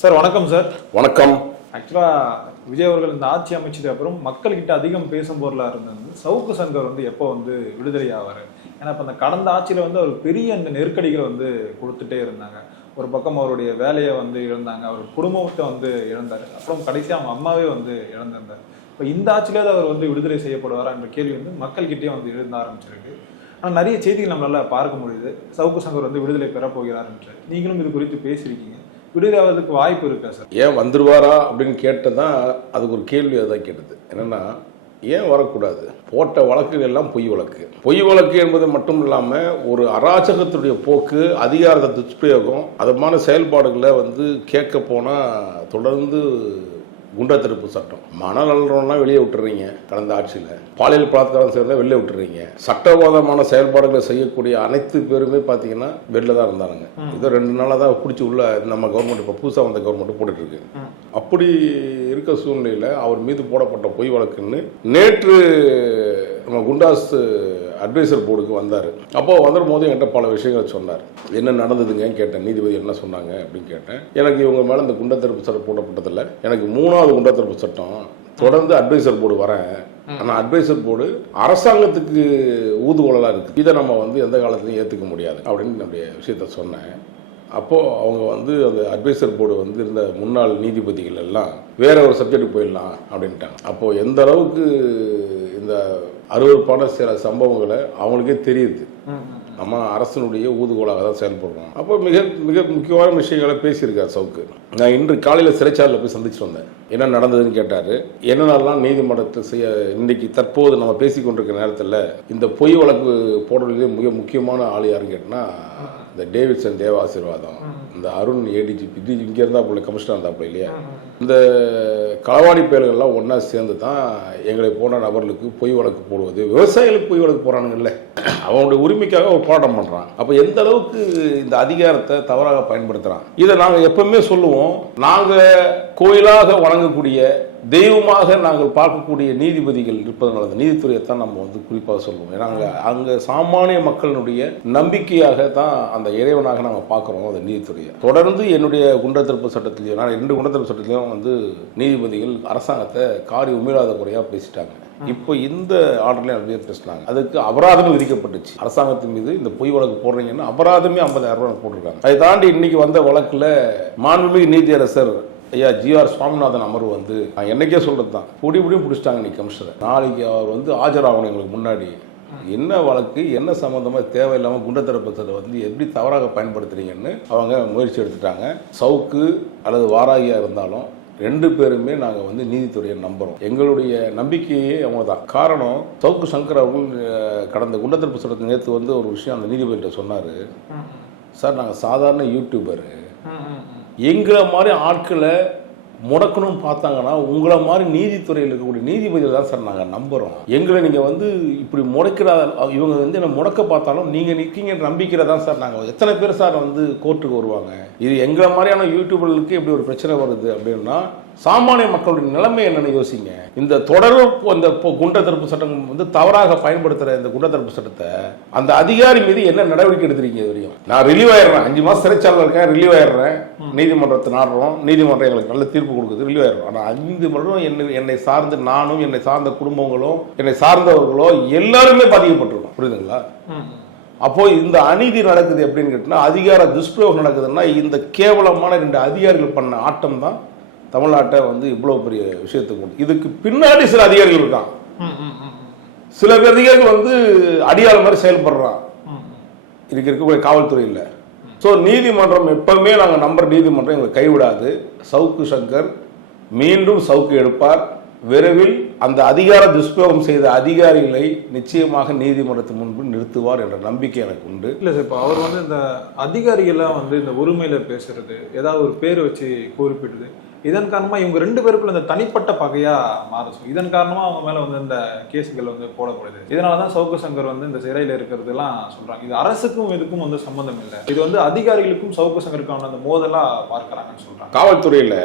Sir வணக்கம் sir. வணக்கம். ஆக்சுவலாக விஜய் அவர்கள் இந்த ஆட்சி அமைச்சதுக்கு அப்புறம் மக்கள்கிட்ட அதிகம் பேசும் பொருளாக இருந்தது சவுக்கு சங்கர் எப்போ விடுதலை ஆவார். ஏன்னா இப்போ அந்த கடந்த ஆட்சியில் அவர் பெரிய அந்த நெருக்கடிகளை கொடுத்துட்டே இருந்தாங்க. ஒரு பக்கம் அவருடைய வேலையை இழந்தாங்க, அவர் குடும்பத்தை இழந்தார், அப்புறம் கடைசியாக அவங்க அம்மாவே இழந்திருந்தார். இப்போ இந்த ஆட்சியிலேயே அவர் விடுதலை செய்யப்படுவாரா என்ற கேள்வி மக்கள்கிட்டே எழுத ஆரம்பிச்சிருக்கு. ஆனால் நிறைய செய்திகள் நம்மளால பார்க்க முடியுது. சவுக்கு சங்கர் விடுதலை பெறப்போகிறார் என்று நீங்களும் இது குறித்து பேசியிருக்கீங்க. விடுதலை ஆவதற்கு வாய்ப்பு இருக்கா சார்? ஏன் வந்துருவாரா அப்படின்னு கேட்டதான் அதுக்கு ஒரு கேள்வி அதான் கேட்டது. என்னன்னா, ஏன் வரக்கூடாது? போட்ட வழக்குகள் எல்லாம் பொய் வழக்கு. பொய் வழக்கு என்பது மட்டும் இல்லாமல் ஒரு அராஜகத்துடைய போக்கு, அதிகாரத்தை துஷ்பிரயோகம், அதுமான செயல்பாடுகளை கேட்க போனால் தொடர்ந்து குண்டா தடுப்பு சட்டம், மனநலம்லாம் வெளியே விட்டுறீங்க. கடந்த ஆட்சியில் பாலியல் பலாத்காரம் செய்யறத வெளியே விட்டுறீங்க. சட்டவாதமான செயல்பாடுகளை செய்யக்கூடிய அனைத்து பேருமே பார்த்தீங்கன்னா வெளில தான் இருந்தாங்க. இதோ 2 நாளாக தான் பிடிச்சி உள்ள நம்ம கவர்மெண்ட் இப்போ புதுசாக வந்த கவர்மெண்ட் போட்டுட்டு இருக்கு. அப்படி இருக்க சூழ்நிலையில் அவர் மீது போடப்பட்ட பொய் வழக்குன்னு நேற்று நம்ம குண்டாஸ் அட்வைசர் போர்டுக்கு வந்தார். அப்போது வந்துடும் போது என்கிட்ட பல விஷயங்கள் சொன்னார். என்ன நடந்ததுங்க கேட்டேன். நீதிபதி என்ன சொன்னாங்க அப்படின்னு கேட்டேன். எனக்கு இவங்க மேலே இந்த குண்டா தடுப்பு சட்டம் போடப்பட்டதில்லை, எனக்கு 3வது குண்டா தடுப்பு சட்டம் தொடர்ந்து அட்வைசர் போர்டு வரேன். ஆனால் அட்வைசர் போர்டு அரசாங்கத்துக்கு ஊதுகோலாக இருக்குது, இதை நம்ம எந்த காலத்துலையும் ஏற்றுக்க முடியாது அப்படின்னு என்னுடைய விஷயத்த சொன்னேன். அப்போது அவங்க அந்த அட்வைசர் போர்டு இருந்த முன்னாள் நீதிபதிகள் எல்லாம் வேற ஒரு சப்ஜெக்டுக்கு போயிடலாம் அப்படின்ட்டாங்க. அப்போது எந்த அளவுக்கு இந்த அருவருப்பான சில சம்பவங்களை அவங்களுக்கே தெரியுது. நம்ம அரசனுடைய ஊதுகோலாக தான் செயல்படுறோம். அப்போ மிக மிக முக்கியமான விஷயங்களை பேசியிருக்கார் சவுக்கு. நான் இன்று காலையில் சிறைச்சாலையில் போய் சந்திச்சு வந்தேன். என்ன நடந்ததுன்னு கேட்டார். என்னென்னலாம் நீதிமன்றத்தில் செய்ய இன்னைக்கு தற்போது நம்ம பேசி கொண்டிருக்கிற நேரத்தில் இந்த பொய் வழக்கு போடுறதுலேயே மிக முக்கியமான ஆள் யாருன்னு கேட்டோன்னா இந்த டேவிட்சன் தேவ ஆசீர்வாதம், இந்த அருண் ஏடிஜிபி, இது இங்கே இருந்தாப்புல கமிஷனர் இருந்தாப்புல இல்லையா, இந்த களவாணி பயல்கள்லாம் ஒன்றா சேர்ந்து தான் எங்களை போன்ற நபர்களுக்கு பொய் வழக்கு போடுவது. விவசாயிகளுக்கு பொய் வழக்கு போகிறானுங்கல்ல, அவனுடைய உரிமைக்காக ஒரு போராட்டம் பண்ணுறான். அப்போ எந்த அளவுக்கு இந்த அதிகாரத்தை தவறாக பயன்படுத்துகிறான். இதை நாங்கள் எப்பவுமே சொல்லுவோம். நாங்கள் கோயிலாக வணங்கக்கூடிய, தெய்வமாக நாங்கள் பார்க்கக்கூடிய நீதிபதிகள் இருப்பதனால நீதித்துறையைத்தான் நம்ம குறிப்பாக சொல்லுவோம். ஏன்னா அங்கே சாமானிய மக்களினுடைய நம்பிக்கையாக தான் அந்த இறைவனாக நம்ம பார்க்குறோம் அந்த நீதித்துறையை. தொடர்ந்து என்னுடைய குண்டா தடுப்பு சட்டத்திலையும், நான் 2 குண்டா தடுப்பு சட்டத்திலையும் நீதிபதிகள் அரசாங்கத்தை காரி உமிழாத குறையாக பேசிட்டாங்க. இப்போ இந்த ஆர்டர்லையும் அப்படியே பேசினாங்க. அதுக்கு அபராதமும் விதிக்கப்பட்டுச்சு. அரசாங்கத்தின் மீது இந்த பொய் வழக்கு போடுறீங்கன்னா அபராதமே 50,000 ரூபாய் போட்டிருக்காங்க. அதை தாண்டி இன்னைக்கு வந்த வழக்கில் மாண்புமிகு நீதியரசர் ஐயா ஜிஆர் சுவாமிநாதன் அமர்வு நான் என்னைக்கே சொல்றது தான், பொடியும் பிடிச்சிட்டாங்க இன்னைக்கு கமிஷனர். நாளைக்கு அவர் ஆஜராகணும் எங்களுக்கு முன்னாடி. என்ன வழக்கு, என்ன சம்பந்தமா தேவையில்லாமல் குண்டா தடுப்பு சட்டத்தை எப்படி தவறாக பயன்படுத்துறீங்கன்னு அவங்க முயற்சி எடுத்துட்டாங்க. சவுக்கு அல்லது வாராகியா இருந்தாலும் 2 பேருமே நாங்கள் நீதித்துறையை நம்புகிறோம். எங்களுடைய நம்பிக்கையே அவங்க தான். காரணம், சவுக்கு சங்கர் அவர்கள் கடந்த குண்டா தடுப்பு சட்டத்தை நேற்று ஒரு விஷயம் அந்த நீதிபதிகிட்ட சொன்னார். சார், நாங்கள் சாதாரண யூடியூபரு, எங்களை மாதிரி ஆட்களை முடக்கணும்னு பார்த்தாங்கன்னா உங்களை மாதிரி நீதித்துறையில் இருக்கக்கூடிய நீதிபதிகள் தான் சார் நாங்கள் நம்புகிறோம். எங்களை நீங்கள் இப்படி முடக்கிற இவங்க என்ன முடக்க பார்த்தாலும் நீங்கள் நிற்கீங்கன்ற நம்பிக்கையில் தான் சார் நாங்கள். எத்தனை பேர் சார் கோர்ட்டுக்கு வருவாங்க? இது எங்களை மாதிரியான யூடியூபர்களுக்கு எப்படி ஒரு பிரச்சனை வருது அப்படின்னா, சாமானிய மக்களுடைய நிலைமை என்னன்னு யோசிங்க. இந்த தொடர் இந்த குண்டா தடுப்பு சட்டம் தவறாக பயன்படுத்துகிற இந்த குண்டா தடுப்பு சட்டத்தை அந்த அதிகாரி மீது என்ன நடவடிக்கை எடுத்துறீங்க? இது வரையும் நான் ரிலீவ் ஆயிடுறேன், 5 மாதம் சிறைச்சாலையில் இருக்கேன், ரிலீவ் ஆயிடுறேன், நீதிமன்றத்தை நாடுறோம், நீதிமன்றம் எங்களுக்கு நல்ல தீர்ப்பு கொடுக்குது, ரிலீவ் ஆயிடுறோம். ஆனால் 5 வருடம் என்னை சார்ந்து நானும், என்னை சார்ந்த குடும்பங்களும், என்னை சார்ந்தவர்களோ எல்லாருமே பாதிக்கப்பட்டிருக்கோம். புரியுதுங்களா? அப்போ இந்த அநீதி நடக்குது எப்படின்னு கேட்டீங்கன்னா, அதிகார துஷ்பிரயோகம் நடக்குதுன்னா இந்த கேவலமான 2 அதிகாரிகள் பண்ண ஆட்டம் தான் தமிழ்நாட்டை இவ்வளோ பெரிய விஷயத்துக்கு. இதுக்கு பின்னாடி சில அதிகாரிகள் இருக்கான். சில அதிகாரிகள் அடியாள் மாதிரி செயல்படுறான் இதுக்கு இருக்கக்கூடிய காவல்துறையில். ஸோ நீதிமன்றம் எப்பவுமே நாங்கள் நம்புற நீதிமன்றம் எங்களை கைவிடாது. சவுக்கு சங்கர் மீண்டும் சவுக்கு எடுப்பார். விரைவில் அந்த அதிகார துஷ்பிரயோகம் செய்த அதிகாரிகளை நிச்சயமாக நீதிமன்றத்தின் முன்பு நிறுத்துவார் என்ற நம்பிக்கை எனக்கு உண்டு. இல்லை சார், இப்போ அவர் இந்த அதிகாரிகள்லாம் இந்த உரிமையில பேசுறது, ஏதாவது ஒரு பேர் வச்சு குறிப்பிடுது, இதன் காரணமா இவங்க 2 பேருக்குள்ள இந்த தனிப்பட்ட பகையா மாறும். இதன் காரணமா அவங்க மேல இந்த கேஸுகள் போடப்படுது. இதனாலதான் சவுக்கு சங்கர் இந்த சிறையில இருக்கிறது எல்லாம் சொல்றாங்க. இது அரசுக்கும் இதுக்கும் சம்பந்தம் இல்லை, இது அதிகாரிகளுக்கும் சவுக்கு சங்கருக்கான அந்த மோதலா பார்க்கறாங்கன்னு சொல்றாங்க. காவல்துறையில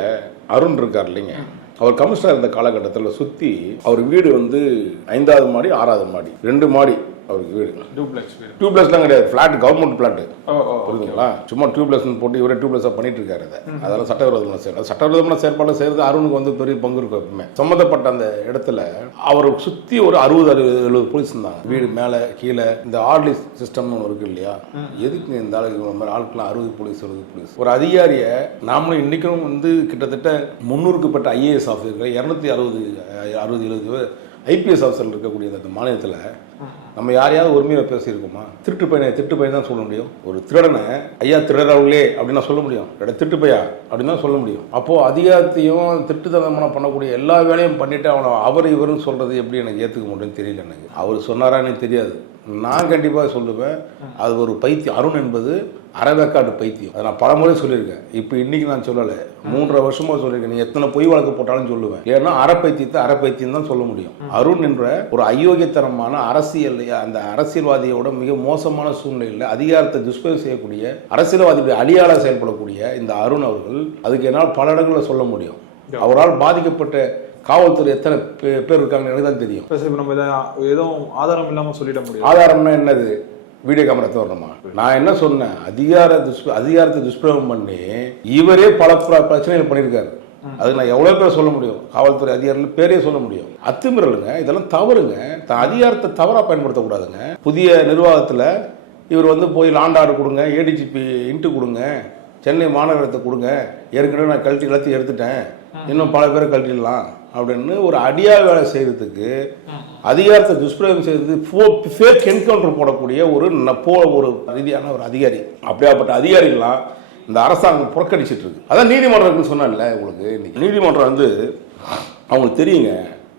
அருண் இருக்கார் இல்லைங்க, அவர் கமிஷனர் இருந்த காலகட்டத்தில் சுற்றி அவர் வீடு 5வது மாடி 6வது மாடி 2 மாடி அவருக்கு வீடு. டூப்ளெக்ஸ் வீடு. டியூப்லெஸ்லாம் கிடையாது, ஃப்ளாட், கவர்மெண்ட் ஃப்ளாட்டு. ஓ புரியுதுங்களா? சும்மா டியூப்லெஸ் போட்டு இவரே டியூப்லெஸ்ஸாக பண்ணிட்டு இருக்காரு. அதெல்லாம் சட்டவிரோதமான செயல். சட்டவிரோதமான செயற்பாடு செய்யறது அருணுக்கு வந்து பெரிய பங்கு இருக்கும். எப்பவுமே சம்மந்தப்பட்ட அந்த இடத்துல அவரை சுற்றி ஒரு 60-70 போலீஸ் இருந்தாங்க. வீடு மேலே கீழே. இந்த ஆர்டர்லி சிஸ்டம்னு ஒன்று இருக்கு இல்லையா, எதுக்கு இந்த மாதிரி ஆளுக்கெல்லாம் 60 போலீஸ் ஒரு அதிகாரியை நாமளும் இன்னைக்கும் வந்து கிட்டத்தட்ட 300க்கு பட்ட ஐஏஎஸ் ஆஃபீஸர்கள், 260-70 ஐபிஎஸ் ஆஃபீஸர் இருக்கக்கூடிய அந்த மாநிலத்தில் நம்ம யாரையாவது உரிமையை பேசியிருக்கோமா? திருட்டு பையன் தான் சொல்ல முடியும். ஒரு திருடனை ஐயா திருடர்களே அப்படின்னு சொல்ல முடியும். திருட்டு பையா அப்படின்னு தான் சொல்ல முடியும். அப்போ அதிகாரத்தையும் திருட்டுத்தனமான பண்ணக்கூடிய எல்லா வேலையும் பண்ணிட்டு அவனை அவர் இவருன்னு சொல்றது எப்படி எனக்கு ஏற்றுக்க முடியும்னு தெரியல. எனக்கு அவர் சொன்னாரா எனக்கு தெரியாது. நான் கண்டிப்பாக சொல்லுவேன், அது ஒரு பைத்தியம். அருண் என்பது அறவேக்காட்டு பைத்தியம். அதை நான் பலமுறை சொல்லியிருக்கேன். இப்போ இன்னைக்கு நான் சொல்லலை, 3.5 வருஷமாக சொல்லியிருக்கேன். நீ எத்தனை பொய் வழக்கு போட்டாலும் சொல்லுவேன். ஏன்னா அறப்பைத்தியம் தான் சொல்ல முடியும். அருண் என்ற ஒரு அயோக்கியத்தனமான அந்த அரசியல்வாதியோட மிக மோசமான சூழ்நிலையில் அதிகாரத்தை துஷ்பிரயோகம் செய்யக்கூடிய அரசியல்வாதியுடைய அடியாள செயல்படக்கூடிய இந்த அருண் அவர்கள், அதுக்கு என்னால் பல இடங்களில் சொல்ல முடியும். அவரால் பாதிக்கப்பட்ட காவல்துறை எத்தனை பேர் இருக்காங்க எனக்கு தான் தெரியும். நம்ம எதுவும் ஆதாரம் இல்லாமல் சொல்லிட முடியும். ஆதாரம்னா என்னது? வீடியோ கேமரா தோறணுமா? நான் என்ன சொன்னேன், அதிகாரத்தை துஷ்பிரயோகம் பண்ணி இவரே பல பிரச்சனைகள் பண்ணியிருக்காரு. அதுக்கு நான் எவ்வளோ பேர் சொல்ல முடியும்? காவல்துறை அதிகாரிகள் பேரே சொல்ல முடியும். அத்துமீறலுங்க, இதெல்லாம் தவறுங்க. அதிகாரத்தை தவறாக பயன்படுத்தக்கூடாதுங்க. புதிய நிர்வாகத்தில் இவர் வந்து போய் லாண்ட் ஆர்டர் கொடுங்க, ஏடிஜிபி இன்ட்டு கொடுங்க, சென்னை மாநகரத்தை கொடுங்க, ஏற்கனவே நான் கழட்டி எடுத்துட்டேன், இன்னும் பல பேரை கழட்டிடலாம் அப்படின்னு ஒரு அடியா வேலை செய்யறதுக்கு, அதிகாரத்தை துஷ்பிரயோகம் செய்யறது, ஃபேக் என்கவுண்டர் போடக்கூடிய ஒரு ரீதியான ஒரு அதிகாரி. அப்படியாப்பட்ட அதிகாரிகள்லாம் இந்த அரசாங்கம் புறக்கணிச்சிட்டு இருக்கு. அதான் நீதிமன்றம் சொன்னேன்ல உங்களுக்கு. இன்னைக்கு நீதிமன்றம் வந்து அவங்களுக்கு தெரியுங்க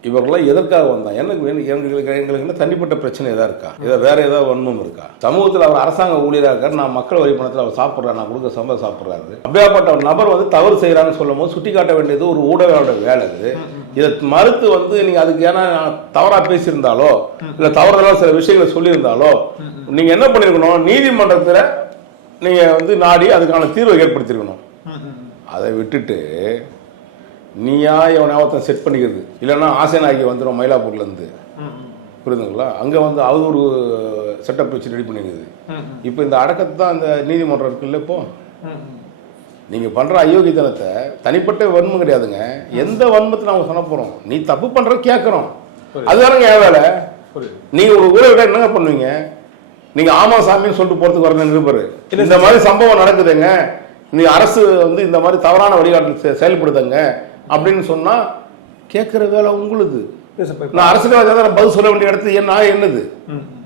இவர்கள்லாம் எதற்காக வந்தாங்க, எங்களுக்கு என்ன தனிப்பட்ட பிரச்சனை ஏதாவது இருக்கா, இதை வேற ஏதாவது வன்மம் இருக்கா? சமூகத்தில் அவர் அரசாங்க ஊழியராக இருக்கார், நான் மக்கள் வரி பணத்தில் அவர் சாப்பிட்றாரு, நான் கொடுக்க சம்பளம் சாப்பிட்றாரு. அப்படியாப்பட்ட ஒரு நபர் வந்து தவறு செய்கிறான்னு சொல்லும் போது சுட்டி காட்ட வேண்டியது ஒரு ஊடகோட வேலை. அது இதை மறுத்து வந்து நீங்க அதுக்கு ஏன்னா தவறா பேசியிருந்தாலோ இல்ல தவறுதலா சில விஷயங்களை சொல்லியிருந்தாலோ நீங்க என்ன பண்ணிருக்கணும், நீதிமன்றத்துல நீங்க வந்து நாடி அதுக்கான தீர்வை ஏற்படுத்திருக்கணும். அதை விட்டுட்டு நீயா எவனாவத்தை செட் பண்ணிக்கிறது, இல்லைன்னா ஆசைநாயகி வந்துடும் மயிலாப்பூர்ல இருந்து, புரியுதுங்களா? அங்க வந்து அது ஒரு செட்டப் வச்சு ரெடி பண்ணிருக்குது. இப்போ இந்த அடக்கத்தை தான் அந்த நீதிமன்றம் இருக்குல்ல. இப்போ நீங்க பண்ற அயோக்கியத்தனத்தை தனிப்பட்ட வன்மம் கிடையாதுங்க. எந்த வன்மத்தை நாம சொன்ன போறோம்? நீ தப்பு பண்ற கேட்கறோம், அதுதானங்க என் வேலை. நீங்க ஒரு ஊழல் என்னங்க பண்ணுவீங்க? நீங்க ஆமா சாமின்னு சொல்லிட்டு போறதுக்கு வர நிருபர் இந்த மாதிரி சம்பவம் நடக்குதுங்க, நீ அரசு வந்து இந்த மாதிரி தவறான வழிகாட்டல் செயல்படுதுங்க அப்படின்னு சொன்னா கேட்கிற வேலை உங்களுக்கு. நான் அரசியல்வாதியாக பதில் சொல்ல வேண்டிய இடத்துல என்னது,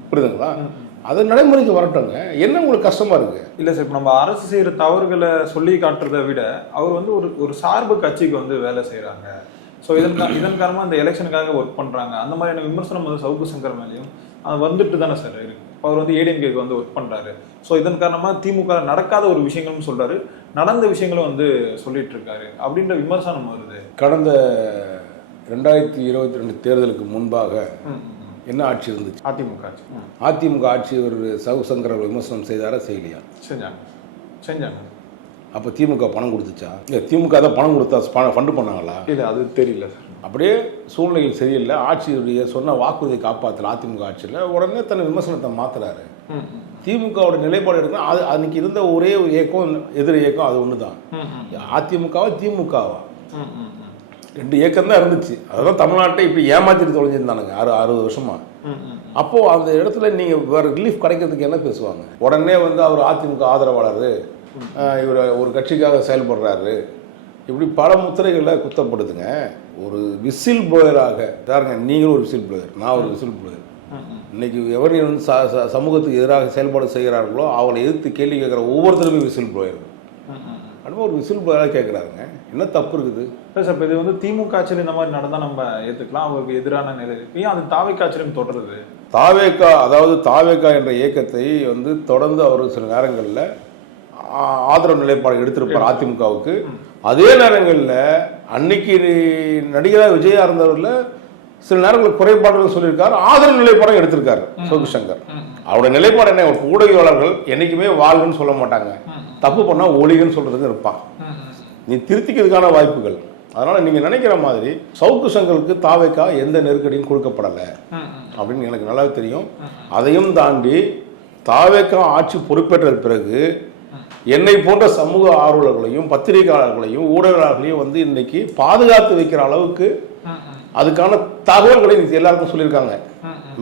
புரியுதுங்களா? அது நடைமுறைக்கு வரட்டுங்க. என்ன உங்களுக்கு கஷ்டமா இருக்கு? இல்ல சார், நம்ம அரசு செய்யற தவறுகளை சொல்லி காட்டுறதை விட அவர் வந்து ஒரு சார்பு கட்சிக்கு வந்து வேலை செய்யறாங்க. ஸோ இதன் காரணமா இந்த எலெக்ஷனுக்காக ஒர்க் பண்றாங்க. அந்த மாதிரியான விமர்சனம் வந்து சவுக்கு சங்கர் மேலேயும் அது வந்துட்டு தானே சார் இருக்கு. அவர் வந்து ஏடிஎம்கேக்கு வந்து ஒர்க் பண்றாரு. ஸோ இதன் காரணமா திமுக நடக்காத ஒரு விஷயங்களும் சொல்றாரு, நடந்த விஷயங்களும் வந்து சொல்லிட்டு இருக்காரு அப்படின்ற விமர்சனம் வருது. கடந்த 2022 தேர்தலுக்கு முன்பாக என்ன ஆட்சி இருந்துச்சு? அதிமுக ஆட்சி ஒரு சவுக்கு சங்கர் விமர்சனம் செய்தாரா செய்யலையா? செஞ்சாங்க. அப்போ திமுக பணம் கொடுத்துச்சா? இல்லை, திமுக தான் பணம் கொடுத்தா ஃபண்டு பண்ணாங்களா? இல்லை, அது தெரியல சார். அப்படியே சூழ்நிலைகள் சரியில்லை, ஆட்சியுடைய சொன்ன வாக்குறுதியை காப்பாற்றல அதிமுக ஆட்சியில், உடனே தன்னை விமர்சனத்தை மாத்துறாரு. திமுகவோட நிலைப்பாடு எடுக்கணும். அது அன்னைக்கு இருந்த ஒரே இயக்கம், எதிர் இயக்கம் அது ஒன்று தான். அதிமுகவா திமுகவா? 2 இயக்கம் தான் இருந்துச்சு. அதுதான் தமிழ்நாட்டை இப்படி ஏமாத்திட்டு தொலைஞ்சிருந்தானுங்க 60 வருஷமா. அப்போ அந்த இடத்துல நீங்க வேற ரிலீஃப் கிடைக்கிறதுக்கு என்ன பேசுவாங்க? உடனே வந்து அவர் அதிமுக ஆதரவாளர், இவர் ஒரு கட்சிக்காக செயல்படுறாரு, இப்படி பல முத்திரைகளை குத்தப்படுதுங்க. ஒரு விசில் ப்ளோயராக யாருங்க? நீங்களும் ஒரு விசில் ப்ளோயர், நான் ஒரு விசில் ப்ளோயர். இன்னைக்கு எவர் வந்து சமூகத்துக்கு எதிராக செயல்பாடு செய்கிறார்களோ அவளை எதிர்த்து கேள்வி கேட்குற ஒவ்வொருத்தருமே விசில் ப்ளோயர். அதுவும் ஒரு விசில் ப்ளோயராக கேட்குறாங்க. என்ன தப்பு இருக்குது சார்? இது வந்து திமுக ஆட்சியில் இந்த மாதிரி நடந்தால் நம்ம ஏற்றுக்கலாம், அவருக்கு எதிரான நிலை இருக்கு. ஏன் அது தாவேக்கா ஆட்சியிலும் தொடருது? தாவேக்கா என்ற இயக்கத்தை வந்து தொடர்ந்து அவர் சில நேரங்களில் ஆதரவு நிலைப்பாடு எடுத்திருப்பார் அதிமுகவுக்கு. அதே நேரங்களில் அன்னைக்கு நடிகராக விஜயா இருந்தவர்ல சில நேரங்களில் குறைபாடுகள் சொல்லியிருக்காரு, ஆதரவு நிலைப்பாடம் எடுத்திருக்காரு சவுக்கு சங்கர். அவருடைய நிலைப்பாடு என்ன? ஊடகவியலாளர்கள் என்னைக்குமே வாழ்வுன்னு சொல்ல மாட்டாங்க, தப்பு பண்ணா ஒளிகன்னு சொல்றதுக்கு இருப்பான். நீ திருத்திக்கிறதுக்கான வாய்ப்புகள் அதனால் நீங்கள் நினைக்கிற மாதிரி சவுக்கு சங்கருக்கு தாவேக்கா எந்த நெருக்கடியும் கொடுக்கப்படலை அப்படின்னு எனக்கு நல்லாவே தெரியும். அதையும் தாண்டி தாவேக்கா ஆட்சி பொறுப்பேற்ற பிறகு என்னை போன்ற சமூக ஆர்வலர்களையும் பத்திரிகையாளர்களையும் ஊடகங்களையும் வந்து இன்னைக்கு பாதுகாத்து வைக்கிற அளவுக்கு அதுக்கான தகவல்களை எல்லாருக்கும் சொல்லியிருக்காங்க.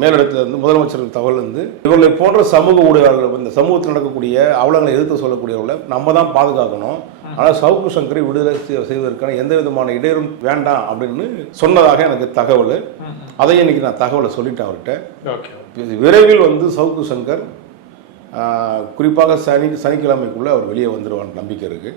மேலிடத்துல இருந்து முதலமைச்சர் தகவல் வந்து இவர்களை போன்ற சமூக ஊடகங்கள் இந்த சமூகத்தில் நடக்கக்கூடிய அவலங்களை எதிர்த்து சொல்லக்கூடியவர்களை நம்ம தான் பாதுகாக்கணும். ஆனால் சவுக்கு சங்கரை விடுதலை செய்வதற்கான எந்த விதமான இடையூறும் வேண்டாம் அப்படின்னு சொன்னதாக எனக்கு தகவல். அதையும் இன்னைக்கு நான் தகவலை சொல்லிட்டேன் அவர்கிட்ட. விரைவில் வந்து சவுக்கு சங்கர் குறிப்பாக சனிக்கிழமைக்குள்ள அவர் வெளியே வந்துடுவான்னு நம்பிக்கை இருக்கு.